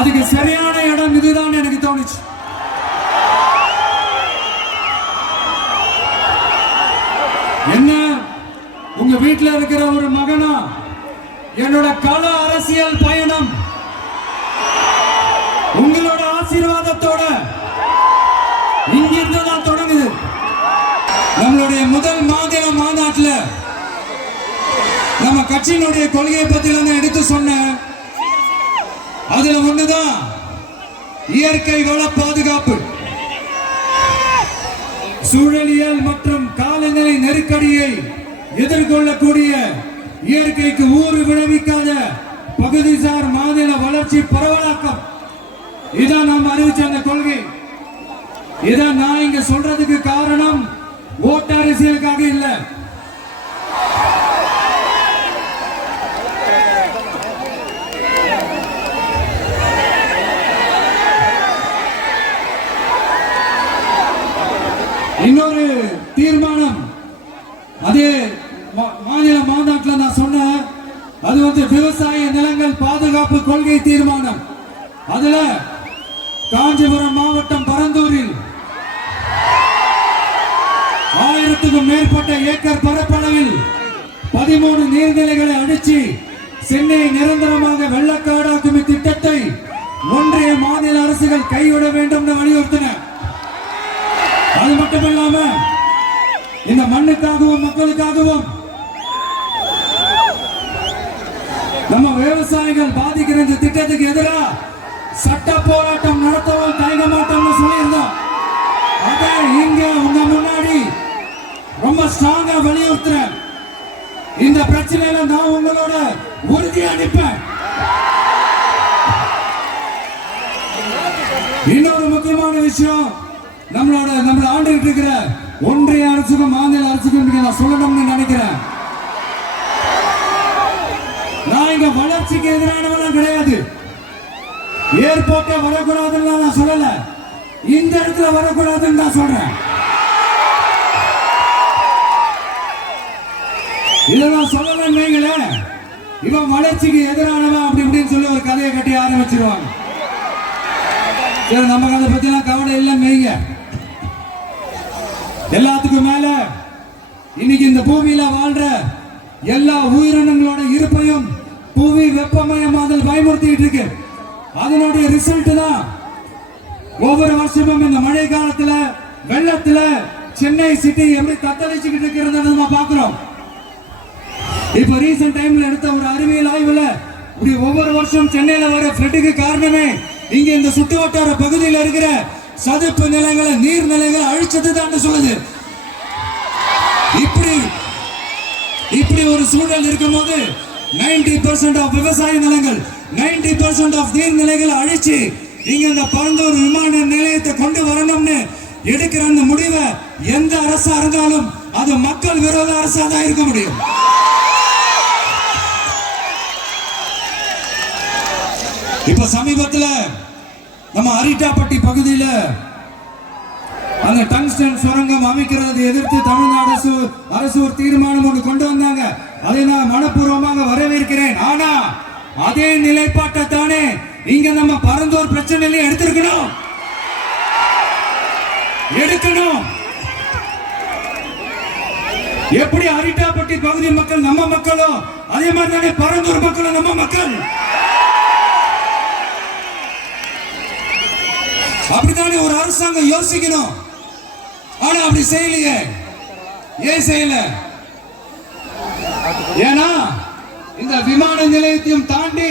அதுக்கு சரியான இடம் இதுதான் எனக்கு தோணுச்சு என்ன உங்க வீட்டில் இருக்கிற ஒரு மகனா என்னோட கள அரசியல் பயணம் உங்களோட ஆசீர்வாதத்தோட இங்கிருந்து தான் தொடங்குது நம்மளுடைய முதல் மாநில மாநாட்டில் நம்ம கட்சியினுடைய கொள்கையை பத்தி எடுத்து சொன்னேன் அதுல ஒண்ணுதான் இயற்கை வள பாதுகாப்பு சூழலியல் மற்றும் காலநிலை நெருக்கடியை எதிர்கொள்ளக்கூடிய இயற்கைக்கு ஊறு விளைவிக்காத பகுதிசார் மாநில வளர்ச்சி பரவலாக்கம் இதான் நாம் அறிவிச்ச அந்த கொள்கை இதான் நான் இங்க சொல்றதுக்கு காரணம் ஓட்டு அரசியலுக்காக இல்லை வந்து விவசாய நிலங்கள் பாதுகாப்பு கொள்கை தீர்மானம் அதுல காஞ்சிபுரம் மாவட்டம் பரந்தூரில் ஆயிரத்துக்கும் மேற்பட்ட ஏக்கர் பரப்பளவில் பதிமூணு நீர்நிலைகளை அடிச்சு சென்னையை நிரந்தரமாக வெள்ளக்காடாக்கும் இத்திட்டத்தை ஒன்றிய மாநில அரசுகள் கைவிட வேண்டும் என்று வலியுறுத்தின அது மட்டுமல்லாம இந்த மண்ணுக்காகவும் மக்களுக்காகவும் நம்ம விவசாயிகள் பாதிக்கிற இந்த திட்டத்துக்கு எதிராக சட்ட போராட்டம் நடத்தவும் தயங்க மாட்டோம்னு சொல்லியிருந்தோம் அதை இங்க உங்க முன்னாடி ரொம்ப ஸ்ட்ராங்கா வலியுறுத்துறேன் இந்த பிரச்சனையில நான் உங்களோட உறுதி அனுப்பேன் இன்னொரு முக்கியமான விஷயம் நம்மளோட நம்மள ஆண்டுகிட்டு இருக்கிற ஒன்றிய அரசுக்கும் மாநில அரசுக்கும் நான் சொல்லணும்னு நினைக்கிறேன் நான் இங்க வளர்ச்சிக்கு எதிரானவெல்லாம் கிடையாது ஏர்போர்ட்டே வரக்கூடாதுன்னு நான் சொல்லல இந்த இடத்துல வரக்கூடாதுன்னு நான் சொல்றேன் இதை நான் சொல்லலன்னு வைங்களே இவன் வளர்ச்சிக்கு எதிரானவன் அப்படி இப்படின்னு சொல்லி ஒரு கதையை கட்டி ஆரம்பிச்சிருவாங்க சரி நம்ம அதை பத்திலாம் கவலை இல்லை மெய்ங்க எல்லாத்துக்கும் மேல இன்னைக்கு இந்த பூமியில வாழ்ற எல்லா உயிரினங்களோட இருப்பையும் புவி வெப்பமயமாதல் பயமுறுத்திட்டு இருக்கு அதனுடைய ரிசல்ட் தான் ஒவ்வொரு வருஷமும் இந்த மழை காலத்துல வெள்ளத்துல சென்னை சிட்டி எப்படி தத்தளிச்சுக்கிட்டு இருக்கிறது நம்ம பாக்குறோம் இப்ப ரீசெண்ட் டைம்ல எடுத்த ஒரு அறிவியல் ஆய்வுல இப்படி ஒவ்வொரு வருஷம் சென்னையில வர ஃபிளட்டுக்கு காரணமே இங்க இந்த சுட்டு வட்டார பகுதியில் இருக்கிற சதுப்பு நிலங்களை நீர் நிலைகளை அழிச்சது தான் சொல்லுது இப்படி இப்படி ஒரு சூழல் இருக்கும் போது நைன்டி பர்சன்ட் ஆஃப் விவசாய நிலங்கள் நைன்டி பர்சன்ட் ஆஃப் நீர்நிலைகளை அழிச்சு நீங்க இந்த பரந்தூர் விமான நிலையத்தை கொண்டு வரணும்னு எடுக்கிற அந்த முடிவை எந்த அரசா இருந்தாலும் அது மக்கள் விரோத அரசா தான் இருக்க முடியும் இப்ப சமீபத்தில் நம்ம அரிட்டாப்பட்டி பகுதியில் அங்க டங்ஸ்டன் சுரங்கம் அமைக்கிறது எதிர்த்து தமிழ்நாடு அரசு அரசு ஒரு தீர்மானம் ஒன்று கொண்டு வந்தாங்க அதை நான் மனப்பூர்வமாக வரவேற்கிறேன் ஆனா அதே நிலைப்பாட்டை தானே இங்க நம்ம பரந்தோர் பிரச்சனையில எடுத்திருக்கணும் எடுக்கணும் எப்படி அரிட்டாப்பட்டி பகுதி மக்கள் நம்ம மக்களும் அதே மாதிரி தானே பரந்தூர் மக்களும் நம்ம மக்கள் அப்படித்தானே ஒரு அரசாங்கம் யோசிக்கணும் ஆனா அப்படி செய்யலையே ஏன் செய்யல ஏன்னா இந்த விமான நிலையத்தையும் தாண்டி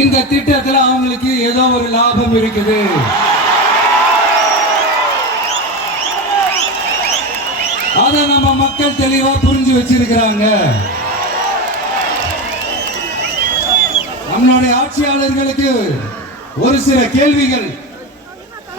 இந்த திட்டத்தில் அவங்களுக்கு ஏதோ ஒரு லாபம் இருக்குது அதை நம்ம மக்கள் தெளிவா புரிஞ்சு வச்சிருக்கிறாங்க நம்மளுடைய ஆட்சியாளர்களுக்கு ஒரு சில கேள்விகள்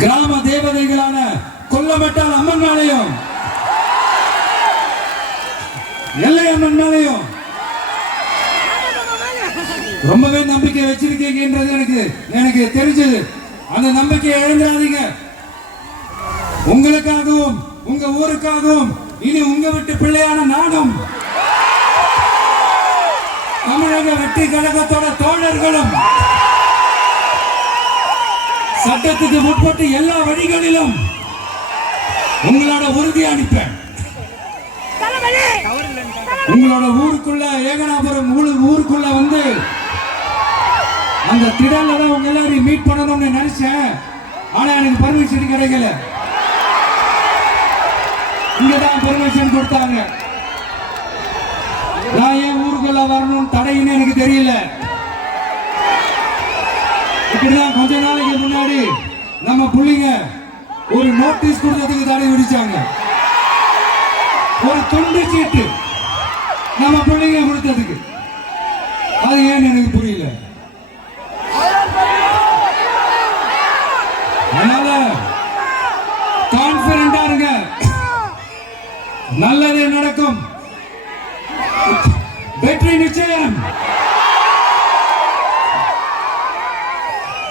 கிராம தேவதைகளான கொல்லமட்டால் அம்மன் மேலையும் நெல்லை அம்மன் மேலையும் ரொம்பவே நம்பிக்கை வச்சிருக்கீங்கன்றது எனக்கு எனக்கு தெரிஞ்சது அந்த நம்பிக்கையை இழந்துடாதீங்க உங்களுக்காகவும் உங்க ஊருக்காகவும் இனி உங்க விட்டு பிள்ளையான நானும் தமிழக வெற்றி கழகத்தோட தோழர்களும் சட்டத்துக்கு உட்பட்டு எல்லா வழிகளிலும் உங்களோட உறுதி அளிப்பேன் உங்களோட ஊருக்குள்ள ஏகனாபுரம் ஊருக்குள்ள வந்து அந்த திடல்ல உங்க எல்லாரையும் மீட் பண்ணணும்னு நினைச்சேன் ஆனா எனக்கு பர்மிஷன் கிடைக்கல இங்கதான் பர்மிஷன் கொடுத்தாங்க நான் ஏன் ஊருக்குள்ள வரணும்னு தடைன்னு எனக்கு தெரியல இப்படிதான் கொஞ்ச நாளைக்கு முன்னாடி நம்ம பிள்ளைங்க ஒரு நோட்டீஸ் கொடுத்ததுக்கு தடை விடிச்சாங்க ஒரு தொண்டு சீட்டு நம்ம பிள்ளைங்க கொடுத்ததுக்கு அது ஏன் எனக்கு புரியல அதனால கான்பிடண்டா இருங்க நல்லது நடக்கும் வெற்றி நிச்சயம்